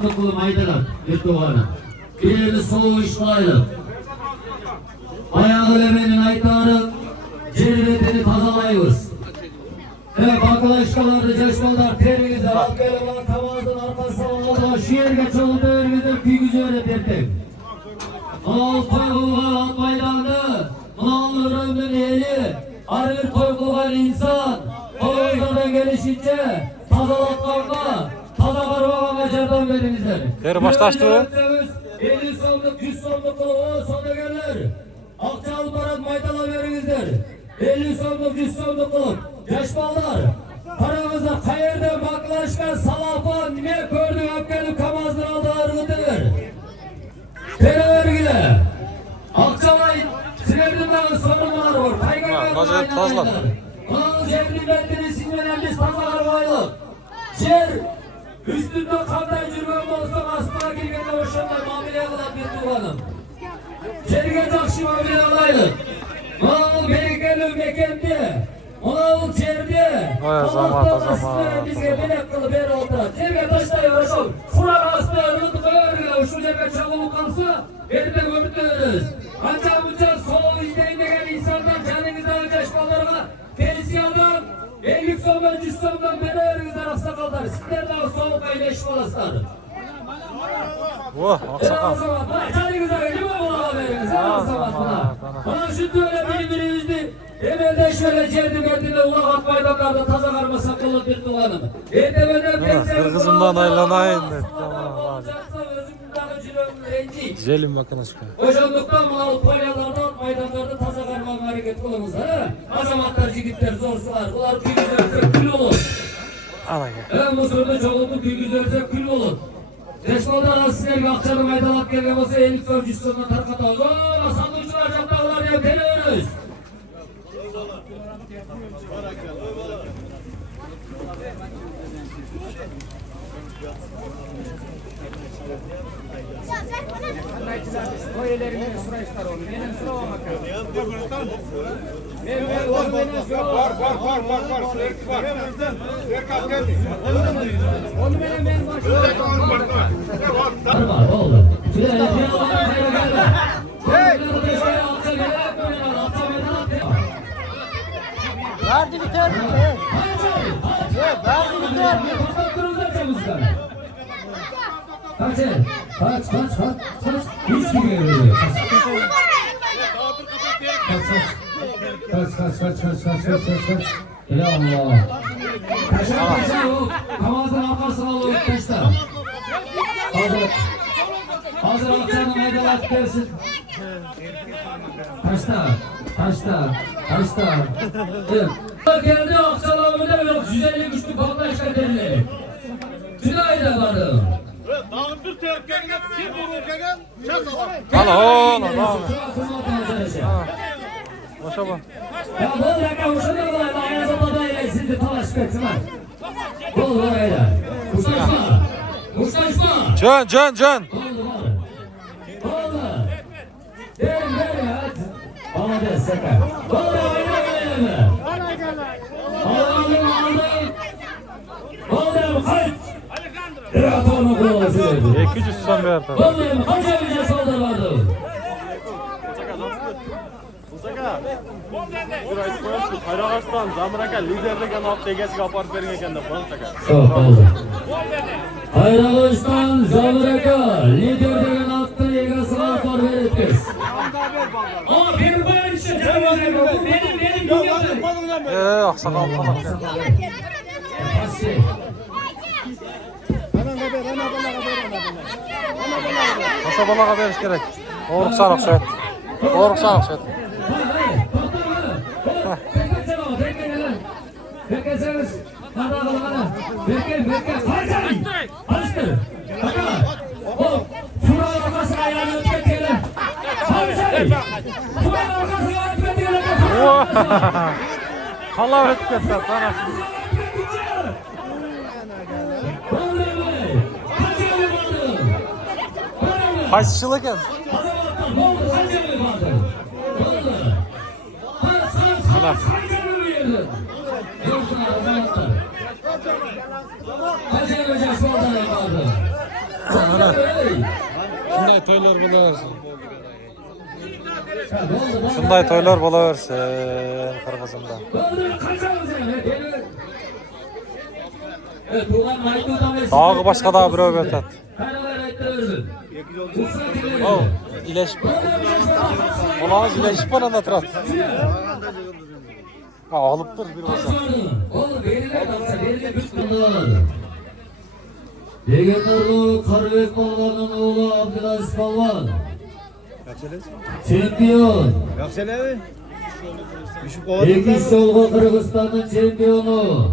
Kulum aydalar, Erdoğan'ın. Birini soğuk işgalaylık. Ayağı lemenin aytarı, cervetini tazalayıyoruz. Evet arkadaşlar, ceşmalar, terinizler, akbeler, tamazın arkası Allah, şu yerge çoğuldu önümüzde büyücü öğretirdik. Al toyguğal at meydanı, al ömrün eli, arır toyguğal insan, oğuzlardan gelişince, tazalatlarla, taza karvağa mecerden verimizler. Yeri başlaştı. 50 sonluk, 100 sonluk, o sonuna gelir. Akçalı parat maydala verimizler. 50 sonluk, 100 sonluk, yaşmallar. Paramıza hayırda baklaşkan salafa ne gördü hakkını kamazdır aldı argıdır. Tere vergile. Akçalay Siverdinden sorunlar var. Paygamber tazlar. Onun cebri beddini silmeden biz taza karvaylık. Cer üstünde kandan cürgüm olsa aslına girgende hoşlanlar mamileye kadar bir tuğanım. Cerge takşi mamileye alaylık. Onun berikeli mekemdi. Ona cerdi. Allah'tan aslına bizge belek kılı beri oldular. Cerge taşla yavaşım. Furar hasta örgütü örgüle. Şu cerge çabuk kalsa elinde gömütlüyoruz. Ancak bunca soğuk isteğinde gelen insanlar canınızı alacakmalarına Felisiyadan 50 sondan 100 sondan beri örgüzler hasta kaldılar. Sizler daha soğuk ayleşme olasılar. Aksakal. Canınızı öyle mi ola veriniz? Bana şimdi öyle birbirimizdi. Evvelden şöyle cerdim ettiğinde ulak at maydanlarda taza karma sakallı bir tuğanım. Kırgızımdan aylanayın. Jelim makinesi. Hocanlıktan mal palyalardan meydanlarda taza karma hareket kılımız. Azamatlar, jigitler, zorsular. Bunlar kül üzerse kül olur. Mısır'da çoğunluk kül üzerse kül olur. Reşmaldan asisler ve akçalı meydanat gelgen olsa 50 son 100 sonuna tarkatağız. Ooo sandıkçılar captağlar yevteliyoruz. Koyularını sıra ister onu. Benim sıra olmak lazım. Onu benim başına. Var oğlum. Verdi biter mi? Verdi biter mi? Kaç. Hiç gibi görünüyor. Kaç. Ya Allah. Kaçar yok. Kamazın arkasına alıp taşlar. Hazır akşamın meydalat gelsin. Taşlar. Evet. Geldi akşamın yok. 150 güçlü patlayışlar denilir. Tülay'da vardı. Dağıtır tehlikeli kim vururken şans alalım. Alo. Başa bak. Ya bu dakika hoşuna da ayağınıza da eğlensin talaş beksin ha. Bol öyle. Uçlaşma. Can. Oldu. Ver hadi. Bana destek ha. Oldu öyle. Aldım kaç. Rahatonu kulağısı. 200 son bir yerden. Aldım kaç önce saldırmadı. Qarag'iston Zamir aka liderlik olib tegasiga olib borib bergan ekanda bo'lsa. Sağ oldu. Qarag'iston Zamir aka lider degan otni egasini olib borib beribmiz. O benim böyle bir şey benim Aksakal falan. Başa balağa veriş gerek. Oruk sarık söyle. Bekleseniz. Bekle. Karıştır. O Furan arkasına ayağını ötmek diyelim. Furan arkasına ötmek diyelim. Allah ötket sana. Kaççılık ya. Allah. Ana. Şunday toylar bulaversin. Şunday toylar bulaversin Kırgızında. Dağı başka daha biröv ötet. Oh, ileşip. Olağız ileşip bana da tırat. Ağılıptır bir olsa. Legendarlı Karabek Balvan'ın oğlu Abdülaziz Balvan. Şampiyon. Yaxşı abi. İlk iş yolga Kırgızistan'ın şampiyonu.